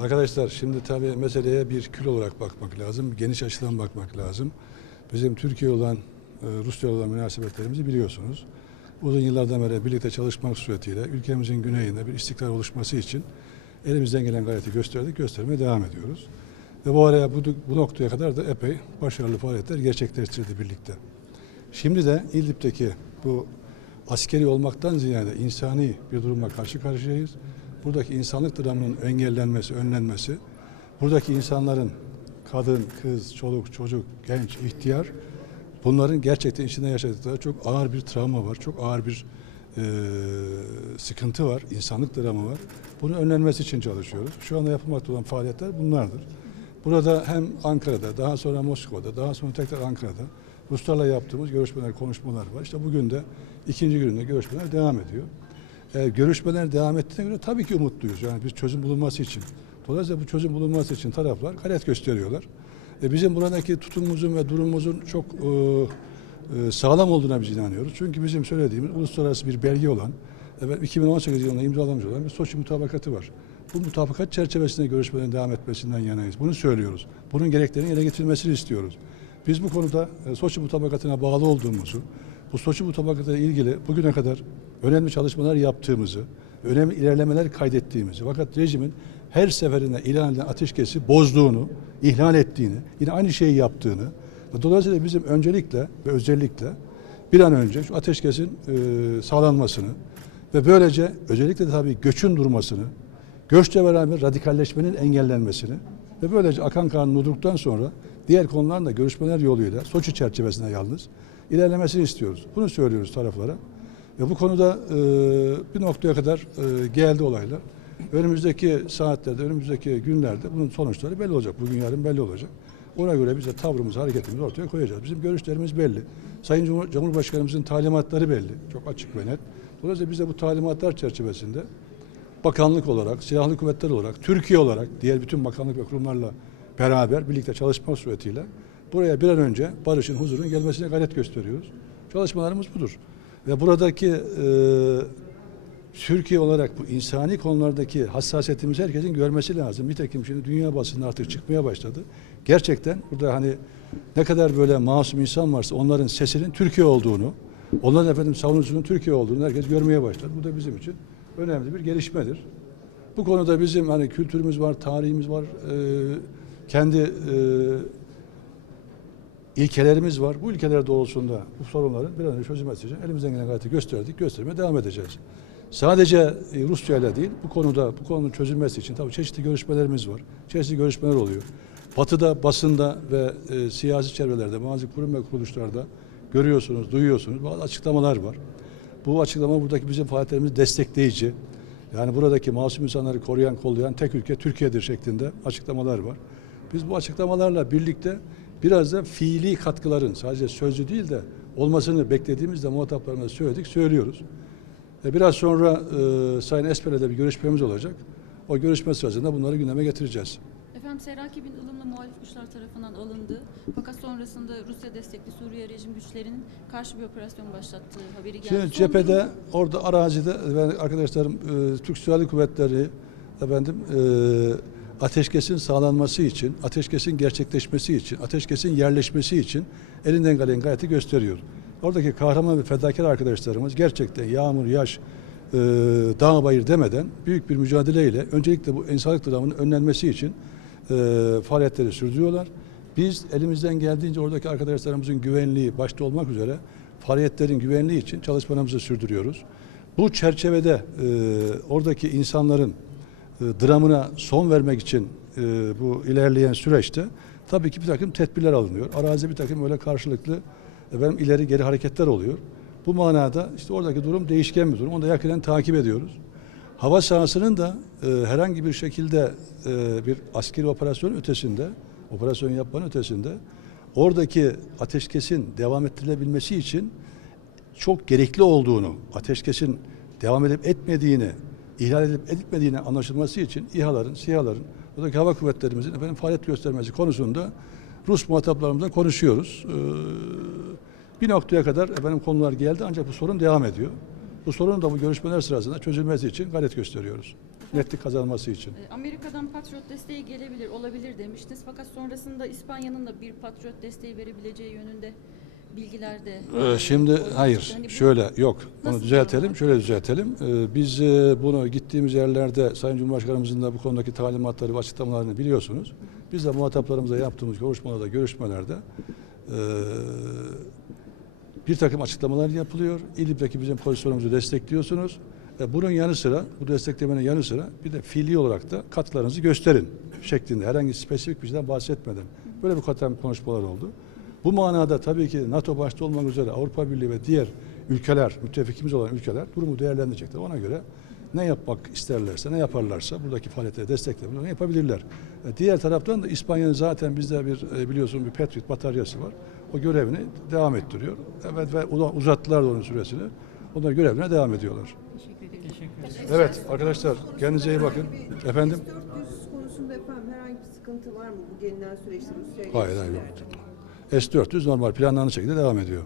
Arkadaşlar şimdi tabii meseleye bir kül olarak bakmak lazım. Geniş açıdan bakmak lazım. Bizim Türkiye olan, e, Rusya olan münasebetlerimizi biliyorsunuz. Uzun yıllardan beri birlikte çalışmak suretiyle ülkemizin güneyinde bir istikrar oluşması için elimizden gelen gayreti gösterdik, göstermeye devam ediyoruz. Ve bu araya bu, bu noktaya kadar da epey başarılı faaliyetler gerçekleştirdi birlikte. Şimdi de İdlib'deki bu askeri olmaktan ziyade insani bir durumla karşı karşıyayız. Buradaki insanlık dramının engellenmesi, önlenmesi, buradaki insanların kadın, kız, çoluk, çocuk, genç, ihtiyar bunların gerçekten içinde yaşadıkları çok ağır bir travma var, çok ağır bir e, sıkıntı var, insanlık dramı var. Bunun önlenmesi için çalışıyoruz. Şu anda yapılmakta olan faaliyetler bunlardır. Burada hem Ankara'da, daha sonra Moskova'da, daha sonra tekrar Ankara'da Ruslarla yaptığımız görüşmeler, konuşmalar var. İşte bugün de ikinci gününde görüşmeler devam ediyor. Ee, görüşmeler devam ettiğine göre tabii ki umutluyuz. Yani bir çözüm bulunması için. Dolayısıyla bu çözüm bulunması için taraflar gayret gösteriyorlar. E, bizim buradaki tutumumuzun ve durumumuzun çok e, e, sağlam olduğuna biz inanıyoruz. Çünkü bizim söylediğimiz uluslararası bir belge olan, evet, 2018 yılında imzalamış olan bir Soçi mutabakatı var. Bu mutabakat çerçevesinde görüşmelerin devam etmesinden yanayız. Bunu söylüyoruz. Bunun gereklerinin yerine getirilmesini istiyoruz. Biz bu konuda e, Soçi mutabakatına bağlı olduğumuzu, bu Soçi mutabakatıyla ilgili bugüne kadar önemli çalışmalar yaptığımızı, önemli ilerlemeler kaydettiğimizi fakat rejimin her seferinde ilan edilen ateşkesi bozduğunu, ihlal ettiğini, yine aynı şeyi yaptığını dolayısıyla bizim öncelikle ve özellikle bir an önce şu ateşkesin e, sağlanmasını ve böylece özellikle de tabii göçün durmasını, göçle beraber radikalleşmenin engellenmesini ve böylece akan kanun durduktan sonra diğer konuların da görüşmeler yoluyla Soçi çerçevesinde yalnız ilerlemesini istiyoruz. Bunu söylüyoruz taraflara. Ve bu konuda e, bir noktaya kadar e, geldi olaylar. Önümüzdeki saatlerde, önümüzdeki günlerde bunun sonuçları belli olacak. Bugün yarın belli olacak. Ona göre biz de tavrımızı, hareketimizi ortaya koyacağız. Bizim görüşlerimiz belli. Sayın Cumhur- Cumhurbaşkanımızın talimatları belli. Çok açık ve net. Dolayısıyla biz de bu talimatlar çerçevesinde bakanlık olarak, silahlı kuvvetler olarak, Türkiye olarak diğer bütün bakanlık ve kurumlarla beraber birlikte çalışma suretiyle buraya bir an önce barışın, huzurun gelmesine gayret gösteriyoruz. Çalışmalarımız budur. Ve buradaki e, Türkiye olarak bu insani konulardaki hassasiyetimizi herkesin görmesi lazım. Nitekim şimdi dünya basında artık çıkmaya başladı. Gerçekten burada hani ne kadar böyle masum insan varsa onların sesinin Türkiye olduğunu, onların efendim savunucunun Türkiye olduğunu herkes görmeye başladı. Bu da bizim için önemli bir gelişmedir. Bu konuda bizim hani kültürümüz var, tarihimiz var, e, kendi e, ilkelerimiz var. Bu ilkeler doğrultusunda bu sorunların bir an önce çözülmesi için elimizden gelen gayreti gösterdik, göstermeye devam edeceğiz. Sadece e, Rusya ile değil, bu konuda bu konunun çözülmesi için tabii çeşitli görüşmelerimiz var. Çeşitli görüşmeler oluyor. Batı'da, basında ve e, siyasi çevrelerde, bazı kurum ve kuruluşlarda görüyorsunuz, duyuyorsunuz. Bazı açıklamalar var. Bu açıklama buradaki bizim faaliyetlerimiz destekleyici. Yani buradaki masum insanları koruyan, kollayan tek ülke Türkiye'dir şeklinde açıklamalar var. Biz bu açıklamalarla birlikte biraz da fiili katkıların sadece sözlü değil de olmasını beklediğimizde muhataplarımıza söyledik, söylüyoruz. E, Biraz sonra e, Sayın Esper'le bir görüşmemiz olacak. O görüşme sırasında bunları gündeme getireceğiz. Efendim Serrakib'in ılımlı muhalif güçler tarafından alındı. Fakat sonrasında Rusya destekli Suriye rejim güçlerinin karşı bir operasyon başlattığı haberi geldi. Şimdi cephede, durum- orada arazide ben arkadaşlarım e, Türk Silahlı Kuvvetleri efendim e, ateşkesin sağlanması için, ateşkesin gerçekleşmesi için, ateşkesin yerleşmesi için elinden gelen gayreti gösteriyor. Oradaki kahraman ve fedakar arkadaşlarımız gerçekten yağmur, yaş, e, dağ bayır demeden büyük bir mücadeleyle öncelikle bu insanlık dramının önlenmesi için e, faaliyetleri sürdürüyorlar. Biz elimizden geldiğince oradaki arkadaşlarımızın güvenliği başta olmak üzere faaliyetlerin güvenliği için çalışmalarımızı sürdürüyoruz. Bu çerçevede e, oradaki insanların dramına son vermek için e, bu ilerleyen süreçte tabii ki bir takım tedbirler alınıyor. Arazide bir takım öyle karşılıklı efendim, ileri geri hareketler oluyor. Bu manada işte oradaki durum değişken bir durum. Onu da yakinen takip ediyoruz. Hava sahasının da e, herhangi bir şekilde e, bir askeri operasyon ötesinde, operasyon yapmanın ötesinde oradaki ateşkesin devam ettirilebilmesi için çok gerekli olduğunu, ateşkesin devam edip etmediğini, ihlal edip etmediğini anlaşılması için İHA'ların, SİHA'ların, oradaki hava kuvvetlerimizin efendim faaliyet göstermesi konusunda Rus muhataplarımızla konuşuyoruz. Ee, bir noktaya kadar efendim konular geldi ancak bu sorun devam ediyor. Bu sorunun da bu görüşmeler sırasında çözülmesi için gayret gösteriyoruz. netlik kazanması için. E, Amerika'dan Patriot desteği gelebilir, olabilir demiştiniz. Fakat sonrasında İspanya'nın da bir Patriot desteği verebileceği yönünde bilgiler de... Ee, Şimdi hayır, Hani bu- şöyle yok. Bunu Nasıl düzeltelim, durumlar? şöyle düzeltelim. Ee, Biz e, bunu gittiğimiz yerlerde Sayın Cumhurbaşkanımızın da bu konudaki talimatları ve açıklamalarını biliyorsunuz. Biz de muhataplarımıza yaptığımız konuşmalarda, görüşmelerde e, bir takım açıklamalar yapılıyor. İdlib'deki bizim pozisyonumuzu destekliyorsunuz. E, Bunun yanı sıra, bu desteklemenin yanı sıra bir de fiili olarak da katkılarınızı gösterin şeklinde herhangi spesifik bir şeyden bahsetmeden böyle bir katım konuşmalar oldu. Bu manada tabii ki NATO başta olmak üzere Avrupa Birliği ve diğer ülkeler, müttefikimiz olan ülkeler durumu değerlendirecekler. Ona göre ne yapmak isterlerse, ne yaparlarsa buradaki faaliyetleri desteklemek onu yapabilirler. E, Diğer taraftan da İspanya'nın zaten bizde bir e, biliyorsun bir Patriot bataryası var. O görevini devam ettiriyor. Evet ve uza- uzattılar da onun süresini. Onlar görevine devam ediyorlar. Teşekkür ederim. Evet arkadaşlar kendinize iyi bakın. Efendim? S-400 konusunda efendim herhangi bir sıkıntı var mı bu gelinen süreçte Rusya'ya Hayır hayır yok. S-400 normal planlanan şekilde devam ediyor.